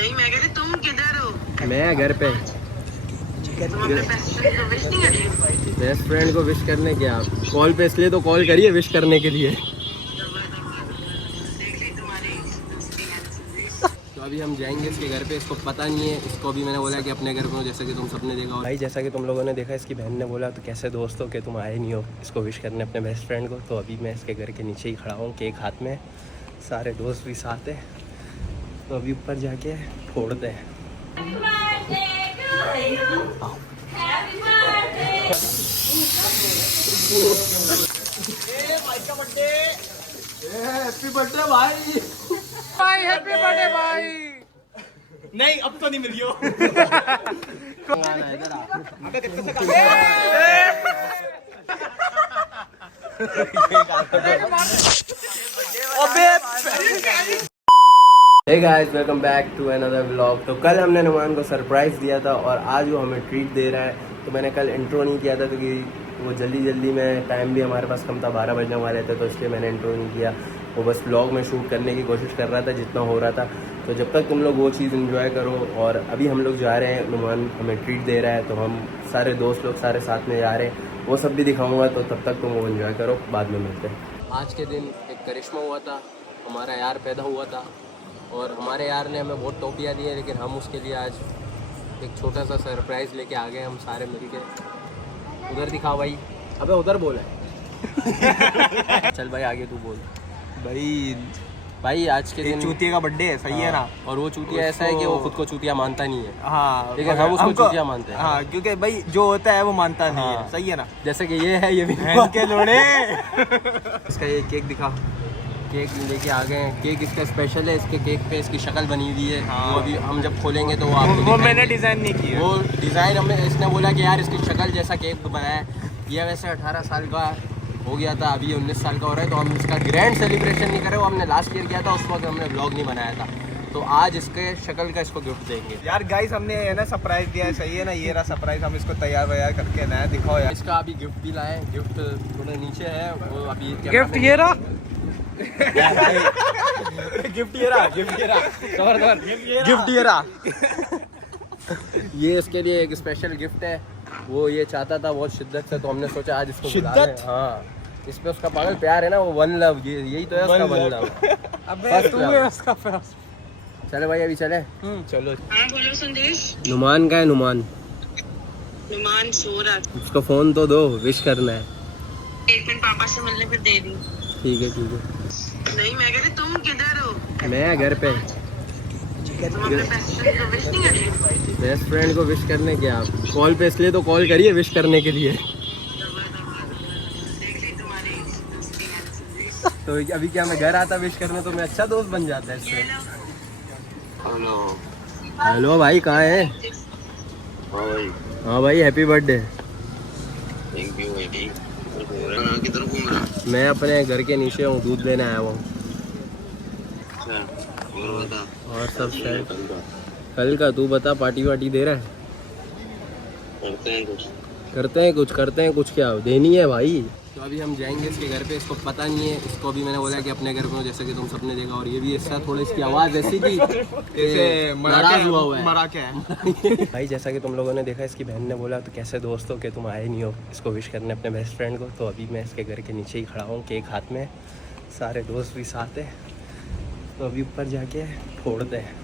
नहीं, मैं कह रही तुम किधर हो? मैं घर पे। तुम अपने बेस्ट फ्रेंड को विश नहीं करी? बेस्ट फ्रेंड को विश करने के आप कॉल पे, इसलिए तो कॉल करिए विश करने के लिए। देख ली तुम्हारी दोस्ती है। तो अभी हम जाएंगे इसके घर पे, इसको पता नहीं है। इसको अभी मैंने बोला कि अपने घर पे हो, जैसा कि तुम सबने देखा भाई, जैसा कि तुम लोगों ने देखा। इसकी बहन ने बोला तो कैसे दोस्त हो कि तुम आए नहीं हो इसको विश करने अपने बेस्ट फ्रेंड को। तो अभी मैं इसके घर के नीचे ही खड़ा हूँ, केक हाथ में, सारे दोस्त भी साथ हैं। तो अभी ऊपर जाके फोड़ते हैं। हैप्पी बर्थडे भाई। भाई हैप्पी बर्थडे भाई। नहीं अब तो नहीं मिलियो। Hey guys, welcome back to another vlog. तो कल हमने नुमान को सरप्राइज़ दिया था और आज वो हमें ट्रीट दे रहा है। तो मैंने कल इंट्रो नहीं किया था क्योंकि वो जल्दी में, टाइम भी हमारे पास कम था, 12 बजने वाले थे, तो इसलिए मैंने इंट्रो नहीं किया। वो बस व्लॉग में शूट करने की कोशिश कर रहा था जितना हो रहा था। तो जब तक तुम लोग वो चीज़ एंजॉय करो। और अभी हम लोग जा रहे हैं, नुमान हमें ट्रीट दे रहा है, तो हम सारे दोस्त लोग सारे साथ में जा रहे हैं। वो सब भी दिखाऊंगा, तो तब तक तुम वो एंजॉय करो, बाद में मिलते हैं। आज के दिन एक करिश्मा हुआ था, हमारा यार पैदा हुआ था और हमारे यार ने हमें बहुत टोपियाँ दी है, लेकिन हम उसके लिए आज एक छोटा सा सरप्राइज़ लेके आ गए हम सारे मिलके। उधर दिखा भाई। अबे उधर बोल है। चल भाई आगे तू बोल। भाई आज के दिन चूतिया का बर्थडे है, सही है ना। और वो चूतिया ऐसा है कि वो खुद को चूतिया मानता नहीं है। हाँ, लेकिन हम उसको चूतिया मानते हैं। हाँ, क्योंकि भाई जो होता है वो मानता नहीं है, सही है ना। जैसे कि ये है, ये भी के लोड़े। इसका ये केक दिखा। केक लेके आ गए हैं। केक इसका स्पेशल है, इसके केक पे इसकी शक्ल बनी हुई है। हाँ। वो अभी हम जब खोलेंगे तो वो आपको वो मैंने डिजाइन नहीं किया। वो डिज़ाइन हमें इसने बोला कि यार इसकी शक्ल जैसा केक बनाया है। ये वैसे 18 साल का हो गया था, अभी 19 साल का हो रहा है। तो हम इसका ग्रैंड सेलिब्रेशन नहीं करें, वो हमने लास्ट ईयर किया था, उस वक्त हमने व्लॉग नहीं बनाया था। तो आज इसके शक्ल का इसको गिफ्ट देंगे। यार गाइस, हमने है ना सरप्राइज दिया है, सही है ना। ये रहा सरप्राइज, हम इसको तैयार वैयार करके ना दिखाओ यार। इसका अभी गिफ्ट भी लाए। गिफ्ट थोड़ा नीचे है, वो अभी गिफ्ट ये रहा। गिफ्ट ये रहा। गिफ्ट ये रहा। ये इसके लिए एक स्पेशल गिफ्ट है। वो ये चाहता था बहुत शिद्दत से, तो हमने सोचा आज इसको बुला लें। हाँ, इस पे उसका पागल प्यार है ना, वो वन लव, यही तो है उसका वन लव। अबे तू है उसका फर्स्ट। चले भाई अभी चले। चलो। हाँ बोलो संदेश। नुमान का है, नुमान सो रहा। उसको फोन तो दो, विश करना है। एक मिनट पापा से मिलने फिर दे दी। ठीक है। नहीं, मैं कह रही तुम किधर हो? मैं घर पे। तुम अपने बेस्ट फ्रेंड को विश नहीं करी? बेस्ट फ्रेंड को विश करने के आप कॉल पे, इसलिए तो कॉल करिए विश करने के लिए। देख ली तुम्हारी दोस्ती है। तो अभी क्या मैं घर आता विश करने तो मैं अच्छा दोस्त बन जाता है इससे। हेलो भाई, कहाँ है? हाँ भाई हैप्पी बर्थडे। थैंक यू भाई। किधर घूम रहा? मैं अपने घर के नीचे हूँ, दूध लेने आया हुआ हूँ। अच्छा, और बता। और सब सही। कल का तू बता, पार्टी वार्टी दे रहा है? करते हैं कुछ क्या देनी है भाई। तो अभी हम जाएंगे इसके घर पे, इसको पता नहीं है। इसको अभी मैंने बोला कि अपने घर पे हो, जैसे कि तुम सबने देखा। और ये भी इसका थोड़ी इसकी आवाज़ ऐसी थी जैसे नाराज हुआ है। मरा क्या है। भाई जैसा कि तुम लोगों ने देखा, इसकी बहन ने बोला तो कैसे दोस्त हो कि तुम आए नहीं हो इसको विश करने अपने बेस्ट फ्रेंड को। तो अभी मैं इसके घर के नीचे ही खड़ा हूँ, केक हाथ में, सारे दोस्त भी साथ हैं। तो अभी ऊपर जाके फोड़ते हैं,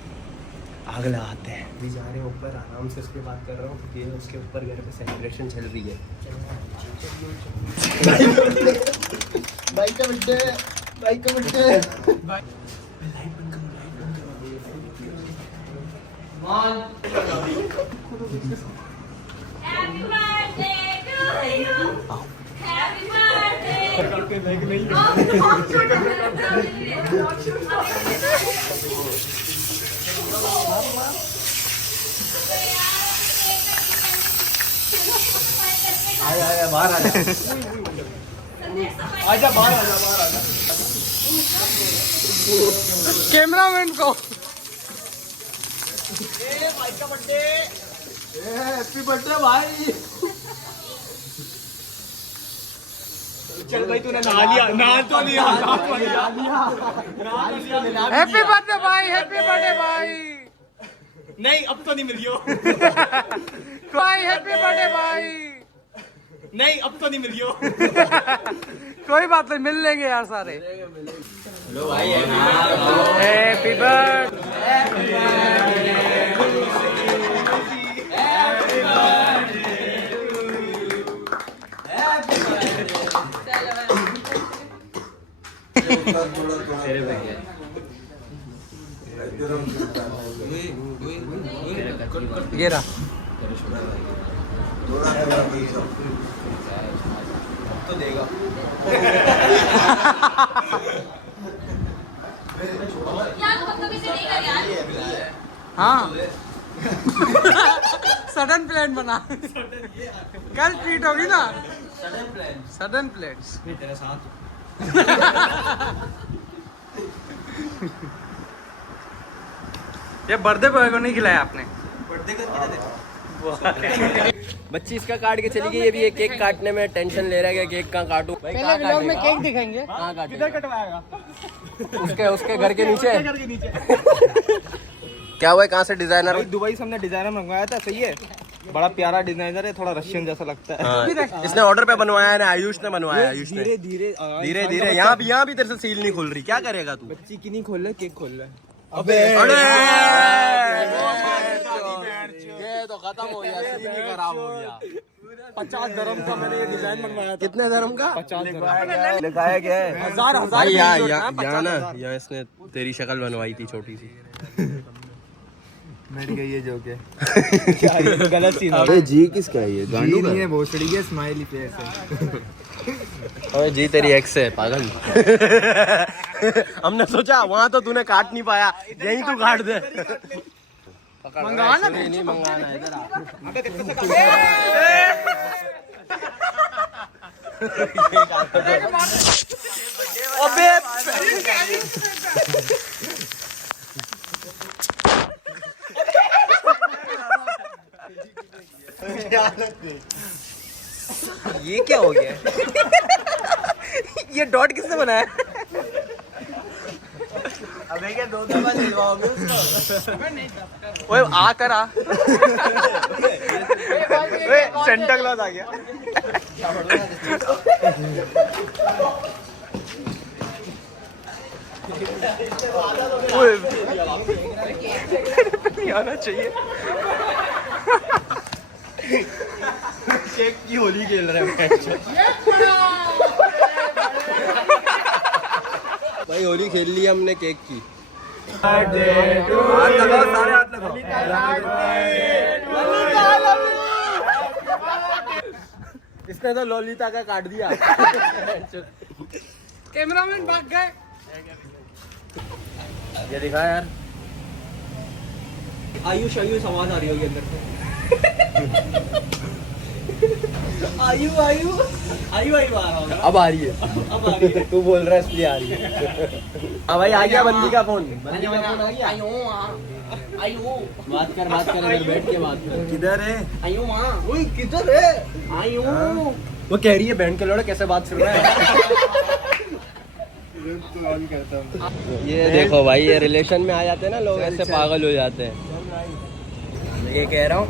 आग लगाते हैं। अभी जा रहे हैं ऊपर, आराम से उसके बात कर रहा हूँ क्योंकि उसके ऊपर घर पे सेलिब्रेशन चल रही है। भाई का बर्थडे। आया बाहर आजा बाहर आजा। कैमरामैन को भाई का बर्थडे। हैप्पी बर्थडे भाई। चल भाई, तूने नहा लिया? नहा तो लिया। हैप्पी बर्थडे भाई, हैप्पी बर्थडे भाई। नहीं अब तो नहीं मिलियो। भाई हैप्पी बर्थडे भाई। नहीं अब तो नहीं मिलियो। कोई बात नहीं, मिल लेंगे यार सारे। लो भाई हैप्पी बर्थडे। ये रहा। तो देगा। हाँ सडन प्लान बना। कल ट्रीट होगी ना। Sudden plates. तेरे साथ ये बर्थडे बॉय को नहीं खिलाया आपने? बच्ची इसका काट के चली गई, ये भी एक केक काटने में टेंशन ले रहा है कि केक कहाँ काटूं। पहले व्लॉग में केक दिखाएंगे। कहाँ किधर काटेगा? कटवाएगा? उसके घर के नीचे। घर के नीचे। क्या हुआ, कहाँ से डिजाइनर? भाई दुबई से हमने डिजाइनर मंगवाया था, सही है, बड़ा प्यारा डिजाइनर है, थोड़ा रशियन जैसा लगता है। हाँ, इसने ऑर्डर पे बनवाया है ना, आयुष ने बनवाया। आयुष ने धीरे धीरे धीरे धीरे यहाँ भी तेरे से सील नहीं खुल रही, क्या करेगा तू? बच्ची की नहीं खोल रहा, केक खोल रहा है। अबे ये तो खत्म हो गया, सील ही खराब हो गया। 50 dirham का मैंने ये डिजाइन मंगवाया था। कितने धर्म का? 50 लिखाया क्या है? हजार भाई यहाँ इसने तेरी शक्ल बनवाई थी छोटी सी। मिट गई है जो के गलत सीन। अबे जी किसका है ये? गांडू का है, भोसड़ी है, स्माइली फेस है। अबे जी तेरी एक्स है पागल। हमने सोचा वहाँ तो तूने काट नहीं पाया, यहीं तू काट दे। मंगाना नहीं, मंगाना इधर आ। अबे ये क्या हो गया? ये डॉट किसने बनाया? अबे क्या 2 दफा दिलवाओगे उसको? ओए आ कर आ। सेंटा क्लॉज आ गया। नहीं आना चाहिए। केक की होली खेल रहे हैं भाई। होली खेल ली हमने केक की। हाथ लगाओ, सारे हाथ लगाओ। इसने तो लोलिता का काट दिया। कैमरामैन भाग गए। ये दिखा यार। आयुष आवाज आ रही होगी अंदर से। आयु आ रहा होगा। अब आ रही है, अब आ रही है। तू बोल रहा है इसलिए आ रही है। हाँ भाई आ गया बंदी का फोन। बंदी का फोन आ गया। बात कर इधर बैठ के बात कर। किधर है? किधर है? वो कह रही है बहन के लोड़े कैसे बात सुन रहा है। ये देखो भाई, ये रिलेशन में आ जाते हैं ना लोग, ऐसे पागल हो जाते हैं। ये कह रहा हूँ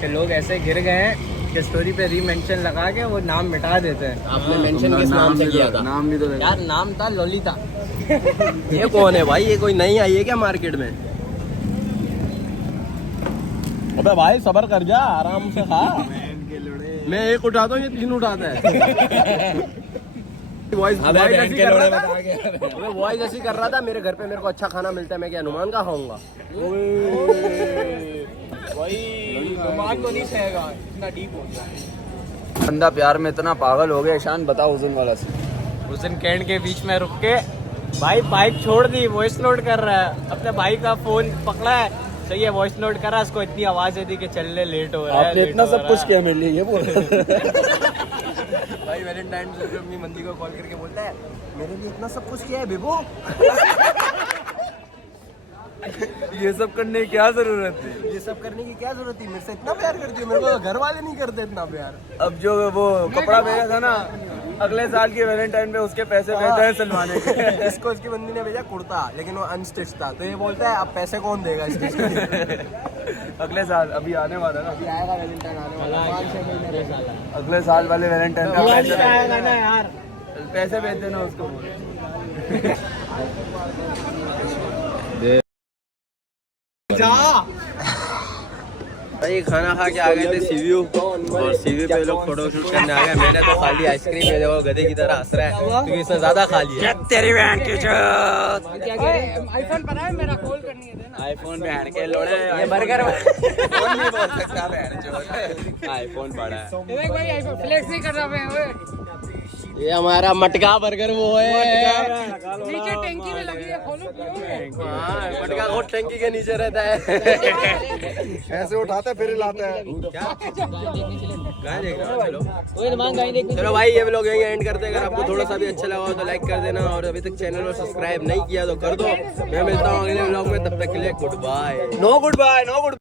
कि लोग ऐसे गिर गए हैं कि स्टोरी पे रीमेंशन लगा के वो नाम मिटा देते हैं। आपने मेंशन किस नाम से किया था? नाम भी तो यार नाम था लोलिता। ये कौन है भाई? ये कोई नई आई है क्या मार्केट में? अबे भाई सबर कर जा, आराम से खा। मैं एक उठाता हूँ, ये 3 उठाता है। वॉइस ऐसी कर रहा था, वॉइस ऐसी कर रहा था। मेरे घर पे मेरे को अच्छा खाना मिलता है, मैं क्या हनुमान का खाऊंगा? मान तो नहीं सहेगा, इतना डीप हो गया। बंदा प्यार में इतना पागल हो गया। ईशान बताओ उस दिन वाला से। उस दिन कैंट के बीच में रुक के भाई बाइक छोड़ दी, वॉइस नोट कर रहा है। अपने भाई का फोन पकड़ा है, सही है, वॉइस नोट करा। उसको इतनी आवाज दी कि चलने लेट हो रहा है। आपने इतना सब कुछ किया मेरे लिए, ये बोल भाई वैलेंटाइन डे पे अपनी बंदी को कॉल करके बोलता है मेरे लिए इतना सब कुछ किया है बेबो। ये सब करने की क्या जरूरत है? ये सब करने की क्या जरूरत थी? मेरे से इतना प्यार करती है, मेरे को घर वाले नहीं करते इतना प्यार। अब जो वो कपड़ा पहना था ना, अगले साल की वैलेंटाइन पे उसके पैसे भेजते हैं सिलवाने के। इसको इसकी बंदी ने भेजा कुर्ता, लेकिन वो अनस्टिच था, तो ये बोलता है अब पैसे कौन देगा स्टिच के? अगले साल अभी आने वाला ना, अभी आएगा वैलेंटाइन आने वाला 5-6 महीने रहेगा। अगले साल वाले वैलेंटाइन पे आएगा ना यार। पैसे भेज देना उसको। भाई खाना खा के आ गए थे सीव्यू, और सीव्यू पे लोग फोटो शूट करने आ गए। मैंने तो खा ली आइसक्रीम, ये देखो गधे की तरह हंस रहा है क्योंकि इसने ज्यादा खा लिया। तेरी बहन की आईफोन पता है मेरा कॉल करनी है ना। आईफोन बहन के लोड़े, ये बर्गर कौन नहीं बोल सकता बहन जो आईफोन पड़ा है। देख भाई आईफोन फ्लेक्स नहीं कर रहा मैं। ये हमारा मटका बर्गर वो है, नीचे टैंकी में लगी है, खोलो पियो। हाँ, मटका बहुत टंकी के नीचे रहता है। ऐसे उठाते फिर हिलाते हैं। गाय देख रहे हो? चलो भाई ये व्लॉग यहीं एंड करते हैं। अगर आपको थोड़ा सा भी अच्छा लगा हो तो लाइक कर देना, और अभी तक चैनल को सब्सक्राइब नहीं किया तो कर दो। मैं मिलता हूँ अगले व्लॉग में, तब तक के लिए good bye. No good bye, no good